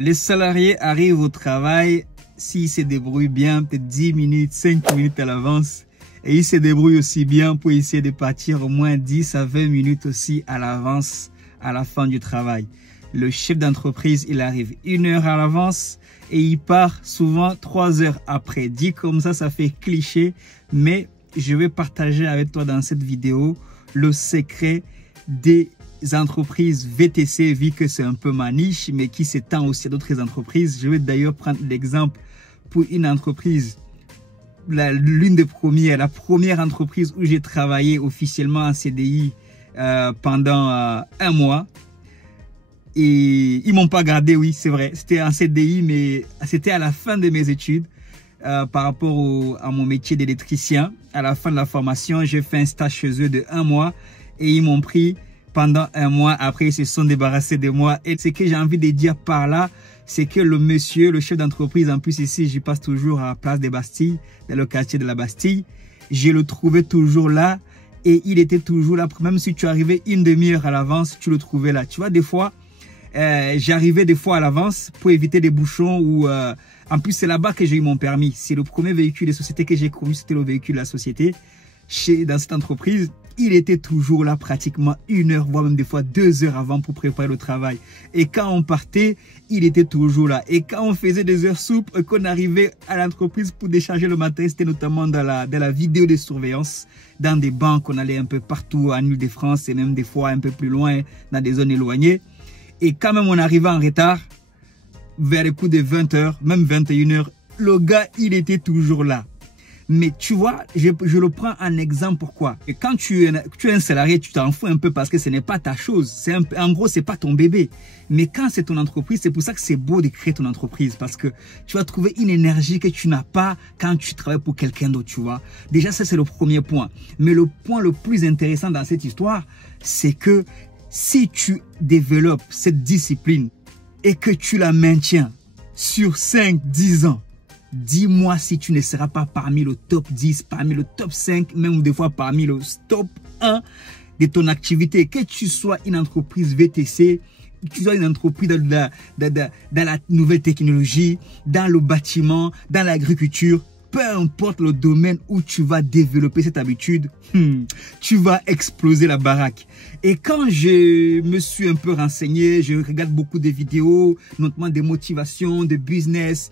Les salariés arrivent au travail, s'ils se débrouillent bien, peut-être 10 minutes, 5 minutes à l'avance. Et ils se débrouillent aussi bien pour essayer de partir au moins 10 à 20 minutes aussi à l'avance à la fin du travail. Le chef d'entreprise, il arrive 1 heure à l'avance et il part souvent 3 heures après. Dit comme ça fait cliché, mais je vais partager avec toi dans cette vidéo le secret des entreprises VTC, vu que c'est un peu ma niche, mais qui s'étend aussi à d'autres entreprises. Je vais d'ailleurs prendre l'exemple pour une entreprise, l'une des premières, la première entreprise où j'ai travaillé officiellement en CDI pendant 1 mois. Et ils m'ont pas gardé, oui, c'est vrai. C'était un CDI, mais c'était à la fin de mes études par rapport à mon métier d'électricien. À la fin de la formation, j'ai fait un stage chez eux de 1 mois et ils m'ont pris pendant 1 mois. Après, ils se sont débarrassés de moi. Et ce que j'ai envie de dire par là, c'est que le monsieur, le chef d'entreprise, en plus ici, je passe toujours à la place des Bastilles, dans le quartier de la Bastille. Je le trouvais toujours là et il était toujours là. Même si tu arrivais 1 demi-heure à l'avance, tu le trouvais là. Tu vois, des fois, j'arrivais des fois à l'avance pour éviter des bouchons ou en plus c'est là-bas que j'ai eu mon permis. C'est le premier véhicule de société que j'ai connu, c'était le véhicule de la société. Dans cette entreprise, il était toujours là pratiquement 1 heure, voire même des fois 2 heures avant pour préparer le travail. Et quand on partait, il était toujours là. Et quand on faisait des heures souples, qu'on arrivait à l'entreprise pour décharger le matériel, c'était notamment dans la vidéo de surveillance, dans des banques, on allait un peu partout en Île-de-France et même des fois un peu plus loin, dans des zones éloignées. Et quand même on arrivait en retard, vers les coups de 20 heures, même 21 heures, le gars, il était toujours là. Mais tu vois, je le prends en exemple. Pourquoi? Et quand tu es un salarié, tu t'en fous un peu parce que ce n'est pas ta chose. En gros, c'est pas ton bébé. Mais quand c'est ton entreprise, c'est pour ça que c'est beau de créer ton entreprise. Parce que tu vas trouver une énergie que tu n'as pas quand tu travailles pour quelqu'un d'autre, tu vois. Déjà, ça, c'est le premier point. Mais le point le plus intéressant dans cette histoire, c'est que si tu développes cette discipline et que tu la maintiens sur 5-10 ans, dis-moi si tu ne seras pas parmi le top 10, parmi le top 5, même des fois parmi le top 1 de ton activité. Que tu sois une entreprise VTC, que tu sois une entreprise dans la nouvelle technologie, dans le bâtiment, dans l'agriculture, peu importe le domaine où tu vas développer cette habitude, tu vas exploser la baraque. Et quand je me suis un peu renseigné, je regarde beaucoup de vidéos, notamment des motivations, de business.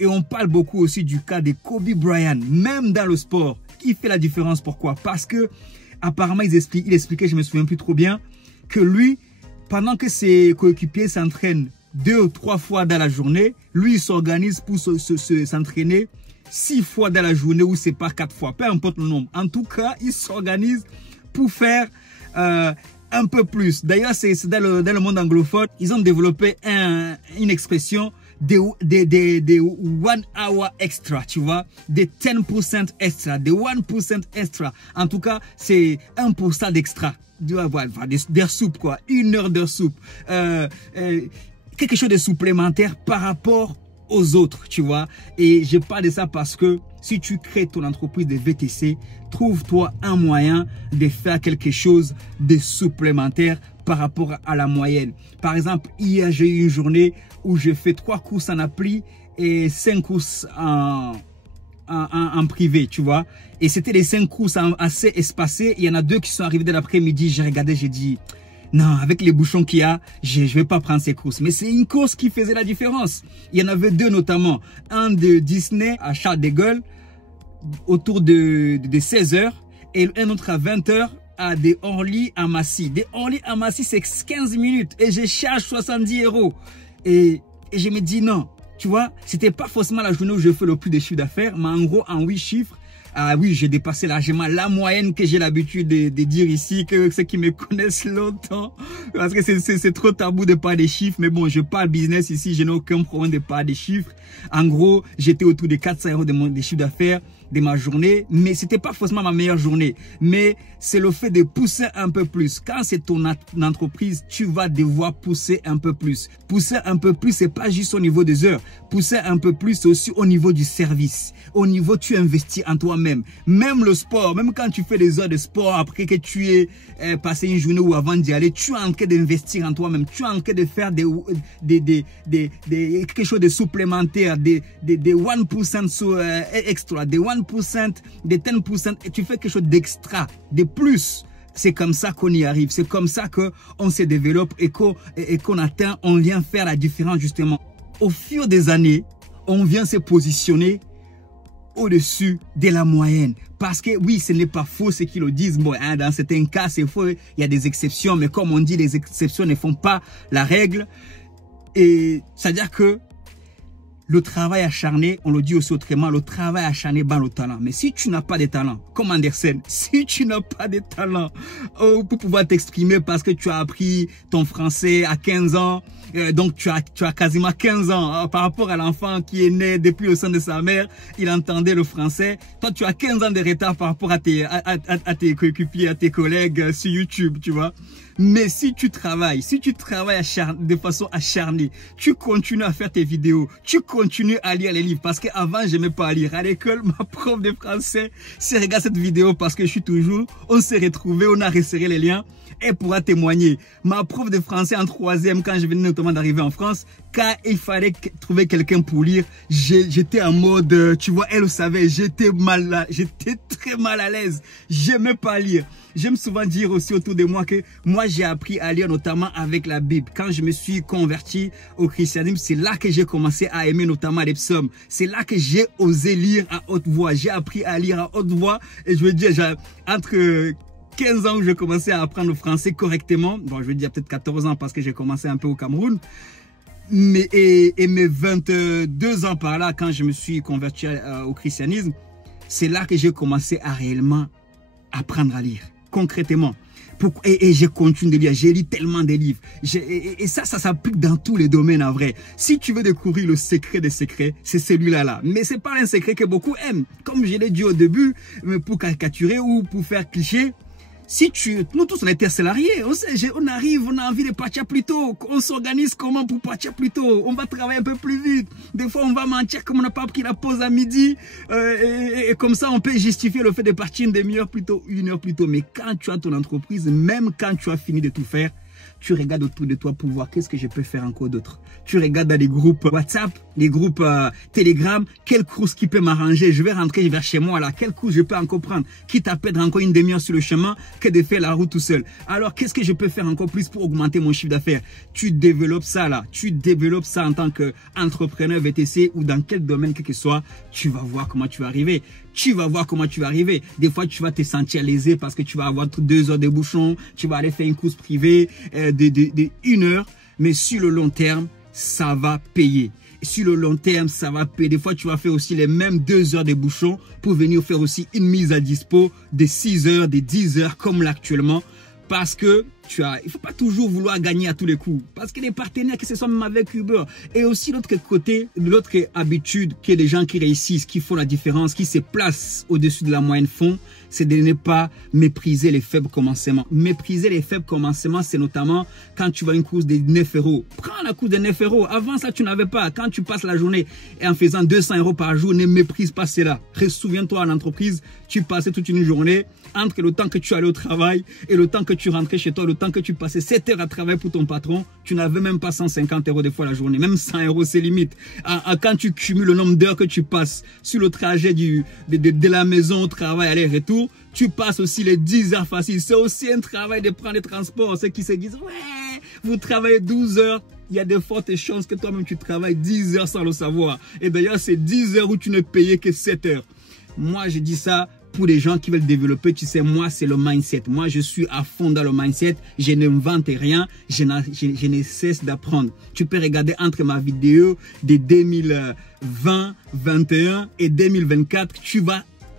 Et on parle beaucoup aussi du cas de Kobe Bryant, même dans le sport, qui fait la différence. Pourquoi? Parce que apparemment, il expliquait, je me souviens plus trop bien, que lui, pendant que ses coéquipiers s'entraînent 2 ou 3 fois dans la journée, lui, il s'organise pour s'entraîner 6 fois dans la journée ou c'est pas 4 fois, peu importe le nombre. En tout cas, il s'organise pour faire un peu plus. D'ailleurs, c'est dans le monde anglophone, ils ont développé une expression des 1 hour extra, tu vois, des 10% extra, des 1% extra. En tout cas, c'est 1% d'extra. D'heures souples, quoi. 1 heure d'heure soupe. Quelque chose de supplémentaire par rapport aux autres, tu vois. Et je parle de ça parce que si tu crées ton entreprise de VTC, trouve-toi un moyen de faire quelque chose de supplémentaire par rapport à la moyenne. Par exemple, hier, j'ai eu une journée où j'ai fait 3 courses en appli et 5 courses en privé, tu vois. Et c'était les 5 courses assez espacées. Il y en a 2 qui sont arrivées de l'après-midi. J'ai regardé, j'ai dit, non, avec les bouchons qu'il y a, je vais pas prendre ces courses. Mais c'est une course qui faisait la différence. Il y en avait 2 notamment. Un de Disney à Charles de Gaulle, autour de 16 heures. Et un autre à 20 heures à des Orly à Massy. Des Orly à Massy, c'est 15 minutes. Et je charge 70 €. Et je me dis non. Tu vois, c'était pas forcément la journée où je fais le plus de chiffre d'affaires. Mais en gros, en 8 chiffres, ah oui, j'ai dépassé largement la moyenne que j'ai l'habitude de dire ici, que ceux qui me connaissent longtemps, parce que c'est trop tabou de parler des chiffres, mais bon, je parle business ici, je n'ai aucun problème de parler des chiffres. En gros, j'étais autour de 400 € de chiffre d'affaires de ma journée, mais c'était pas forcément ma meilleure journée. Mais c'est le fait de pousser un peu plus. Quand c'est ton entreprise, tu vas devoir pousser un peu plus. Pousser un peu plus, c'est pas juste au niveau des heures. Pousser un peu plus, c'est aussi au niveau du service. Au niveau, tu investis en toi-même. Même le sport, même quand tu fais des heures de sport, après que tu aies passé une journée ou avant d'y aller, tu es en train d'investir en toi-même. Tu es en train de faire quelque chose de supplémentaire, des 1% extra, des 1%, des 10%, et tu fais quelque chose d'extra, de plus. C'est comme ça qu'on y arrive. C'est comme ça qu'on se développe et qu'on atteint, on vient faire la différence justement. Au fur des années, on vient se positionner au-dessus de la moyenne. Parce que oui, ce n'est pas faux ceux qui le disent. Bon, hein, dans certains cas, c'est faux. Il y a des exceptions. Mais comme on dit, les exceptions ne font pas la règle. Et c'est-à-dire que le travail acharné, on le dit aussi autrement, le travail acharné bat le talent. Mais si tu n'as pas de talent, comme Andersen, si tu n'as pas de talent pour pouvoir t'exprimer parce que tu as appris ton français à 15 ans, donc tu as quasiment 15 ans par rapport à l'enfant qui est né depuis le sein de sa mère, il entendait le français. Toi, tu as 15 ans de retard par rapport à tes coéquipiers, à tes collègues sur YouTube, tu vois. Mais si tu travailles de façon acharnée, tu continues à faire tes vidéos, tu continues à lire les livres. Parce qu'avant, je n'aimais pas lire. À l'école, ma prof de français, si elle regarde cette vidéo parce que on s'est retrouvés, on a resserré les liens. Elle pourra témoigner. Ma prof de français en 3e, quand je venais notamment d'arriver en France, quand il fallait trouver quelqu'un pour lire, j'étais en mode, tu vois, elle le savait, j'étais très mal à l'aise. J'aimais pas lire. J'aime souvent dire aussi autour de moi que moi j'ai appris à lire notamment avec la Bible. Quand je me suis converti au christianisme, c'est là que j'ai commencé à aimer notamment les psaumes. C'est là que j'ai osé lire à haute voix. J'ai appris à lire à haute voix et je veux dire, entre 15 ans où j'ai commencé à apprendre le français correctement. Bon, je veux dire peut-être 14 ans parce que j'ai commencé un peu au Cameroun. Et mes 22 ans par là, quand je me suis converti au christianisme, c'est là que j'ai commencé à réellement apprendre à lire, concrètement. Et je continue de lire, j'ai lu tellement de livres. Et ça s'applique dans tous les domaines en vrai. Si tu veux découvrir le secret des secrets, c'est celui-là. Mais c'est pas un secret que beaucoup aiment. Comme je l'ai dit au début, mais pour caricaturer ou pour faire cliché, nous tous on était salariés, on arrive, on a envie de partir plus tôt, on s'organise comment pour partir plus tôt, on va travailler un peu plus vite, des fois on va mentir comme on n'a pas pris la pause à midi, et comme ça on peut justifier le fait de partir une demi-heure plus tôt, 1 heure plus tôt. Mais quand tu as ton entreprise, même quand tu as fini de tout faire, tu regardes autour de toi pour voir qu'est-ce que je peux faire encore d'autre. Tu regardes dans les groupes WhatsApp, les groupes Telegram, quelle course qui peut m'arranger. Je vais rentrer vers chez moi là, quelle course je peux encore prendre, quitte à perdre encore une demi-heure sur le chemin que de faire la route tout seul. Alors qu'est-ce que je peux faire encore plus pour augmenter mon chiffre d'affaires? Tu développes ça là, tu développes ça en tant qu'entrepreneur VTC ou dans quel domaine que ce soit, tu vas voir comment tu vas arriver. Tu vas voir comment tu vas arriver. Des fois, tu vas te sentir lésé parce que tu vas avoir 2 heures de bouchon. Tu vas aller faire une course privée de 1 heure. Mais sur le long terme, ça va payer. Sur le long terme, ça va payer. Des fois, tu vas faire aussi les mêmes 2 heures de bouchon pour venir faire aussi une mise à dispo de 6 heures, de 10 heures comme là actuellement. Parce que il faut pas toujours vouloir gagner à tous les coups. Parce que les partenaires, que ce soit même avec Uber. Et aussi l'autre côté, l'autre habitude que les gens qui réussissent, qui font la différence, qui se placent au-dessus de la moyenne font, c'est de ne pas mépriser les faibles commencements. Mépriser les faibles commencements, c'est notamment quand tu vas à une course de 9 euros. Prends la course de 9 euros. Avant ça, tu n'avais pas. Quand tu passes la journée et en faisant 200 euros par jour, ne méprise pas cela. Souviens-toi, en entreprise, tu passais toute une journée entre le temps que tu allais au travail et le temps que tu rentrais chez toi, le temps que tu passais 7 heures à travailler pour ton patron, tu n'avais même pas 150 euros des fois la journée. Même 100 euros, c'est limite. Quand tu cumules le nombre d'heures que tu passes sur le trajet de la maison au travail, aller-retour, tu passes aussi les 10 heures faciles. C'est aussi un travail de prendre les transports. Ceux qui se disent, ouais, vous travaillez 12 heures. Il y a de fortes chances que toi-même tu travailles 10 heures sans le savoir. Et d'ailleurs, c'est 10 heures où tu ne payais que 7 heures. Moi, je dis ça pour les gens qui veulent développer. Tu sais, moi, c'est le mindset. Moi, je suis à fond dans le mindset. Je n'invente rien. Je ne cesse d'apprendre. Tu peux regarder entre ma vidéo de 2020, 2021 et 2024.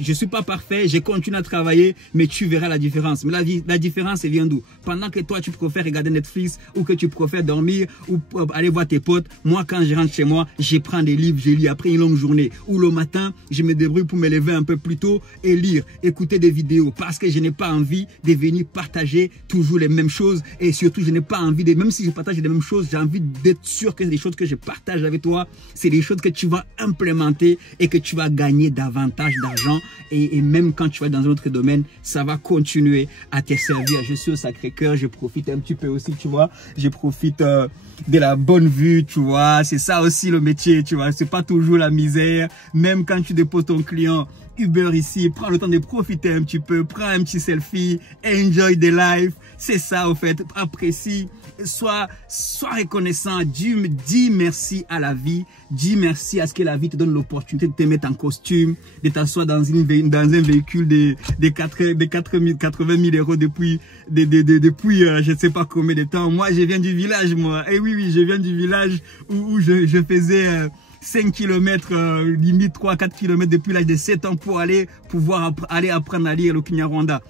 je suis pas parfait, je continue à travailler, mais tu verras la différence. Mais la différence, elle vient d'où? Pendant que toi, tu préfères regarder Netflix ou que tu préfères dormir ou aller voir tes potes, moi, quand je rentre chez moi, je prends des livres, je lis après une longue journée. Ou le matin, je me débrouille pour me lever un peu plus tôt et lire, écouter des vidéos parce que je n'ai pas envie de venir partager toujours les mêmes choses et surtout, je n'ai pas envie de, même si je partage les mêmes choses, j'ai envie d'être sûr que les choses que je partage avec toi, c'est des choses que tu vas implémenter et que tu vas gagner davantage d'argent et même quand tu vas dans un autre domaine, ça va continuer à te servir. Je suis au Sacré-Cœur, je profite un petit peu aussi, tu vois, je profite de la bonne vue, tu vois, c'est ça aussi le métier, tu vois, c'est pas toujours la misère, même quand tu déposes ton client Uber ici, prends le temps de profiter un petit peu, prends un petit selfie, enjoy the life, c'est ça au fait, apprécie, sois reconnaissant, dis merci à la vie, dis merci à ce que la vie te donne l'opportunité de te mettre en costume, de t'asseoir dans un véhicule de 80 000 euros depuis je ne sais pas combien de temps. Moi je viens du village moi, et oui je viens du village où je faisais 5 km, limite 3-4 km depuis l'âge de 7 ans pour pouvoir aller apprendre à lire le Kinyarwanda.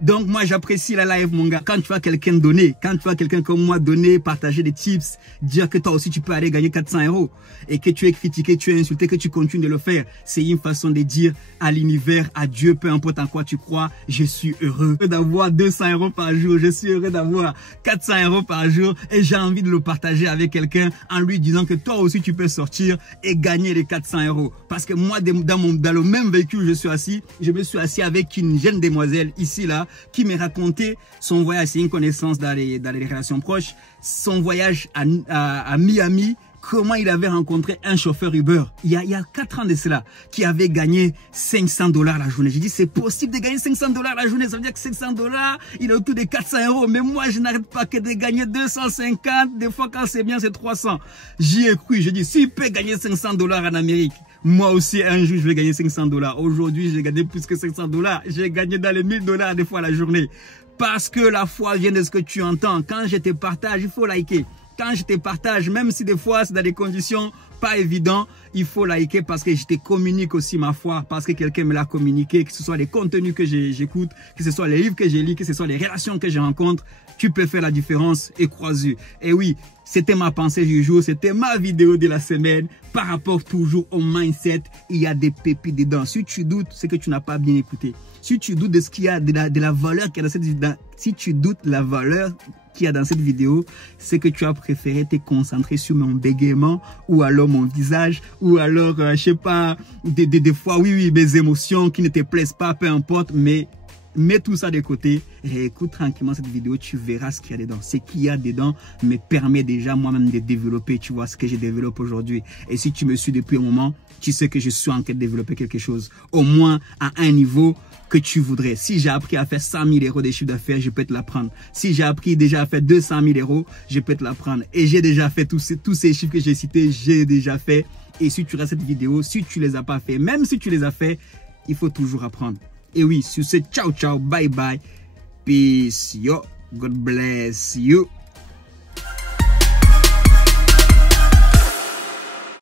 Donc moi j'apprécie la live mon gars. Quand tu vois quelqu'un donner, quand tu vois quelqu'un comme moi donner, partager des tips, dire que toi aussi tu peux aller gagner 400 euros et que tu es critiqué, tu es insulté, que tu continues de le faire, c'est une façon de dire à l'univers, à Dieu, peu importe en quoi tu crois, je suis heureux d'avoir 200 euros par jour, je suis heureux d'avoir 400 euros par jour et j'ai envie de le partager avec quelqu'un en lui disant que toi aussi tu peux sortir et gagner les 400 euros. Parce que moi dans le même véhicule où je suis assis, je me suis assis avec une jeune demoiselle ici là qui me racontait son voyage, c'est une connaissance dans les relations proches, son voyage à Miami, comment il avait rencontré un chauffeur Uber il y a 4 ans de cela qui avait gagné 500 $ la journée. J'ai dit c'est possible de gagner 500 $ la journée, ça veut dire que 500 $, il est autour de 400 euros, mais moi je n'arrête pas que de gagner 250, des fois quand c'est bien c'est 300. J'y ai cru, j'ai dit s'il peut gagner 500 $ en Amérique, moi aussi un jour je vais gagner 500 $. Aujourd'hui j'ai gagné plus que 500 $, j'ai gagné dans les 1000 $ des fois la journée. Parce que la foi vient de ce que tu entends. Quand je te partage, il faut liker. Quand je te partage, même si des fois c'est dans des conditions pas évidentes, il faut liker parce que je te communique aussi ma foi, parce que quelqu'un me l'a communiqué, que ce soit les contenus que j'écoute, que ce soit les livres que je lis, que ce soit les relations que je rencontre, tu peux faire la différence et croiser. Et oui, c'était ma pensée du jour, c'était ma vidéo de la semaine par rapport toujours au mindset. Il y a des pépites dedans. Si tu doutes, c'est que tu n'as pas bien écouté. Si tu doutes de ce qu'il y a, de la valeur qu'il y a dans cette vidéo, si tu doutes la valeur qu'il y a dans cette vidéo, c'est que tu as préféré te concentrer sur mon bégaiement ou alors mon visage ou alors, je sais pas, des fois, oui, mes émotions qui ne te plaisent pas, peu importe, mais mets tout ça de côté, réécoute tranquillement cette vidéo, tu verras ce qu'il y a dedans. Ce qu'il y a dedans me permet déjà moi-même de développer, tu vois, ce que je développe aujourd'hui. Et si tu me suis depuis un moment, tu sais que je suis en train de développer quelque chose, au moins à un niveau que tu voudrais. Si j'ai appris à faire 100 000 euros de chiffre d'affaires, je peux te l'apprendre. Si j'ai appris déjà à faire 200 000 euros, je peux te l'apprendre. Et j'ai déjà fait tous ces chiffres que j'ai cités, j'ai déjà fait. Et si tu regardes cette vidéo, si tu les as pas fait, même si tu les as fait, il faut toujours apprendre. Et oui, sur ce, ciao, ciao, bye, bye, peace, yo, God bless you.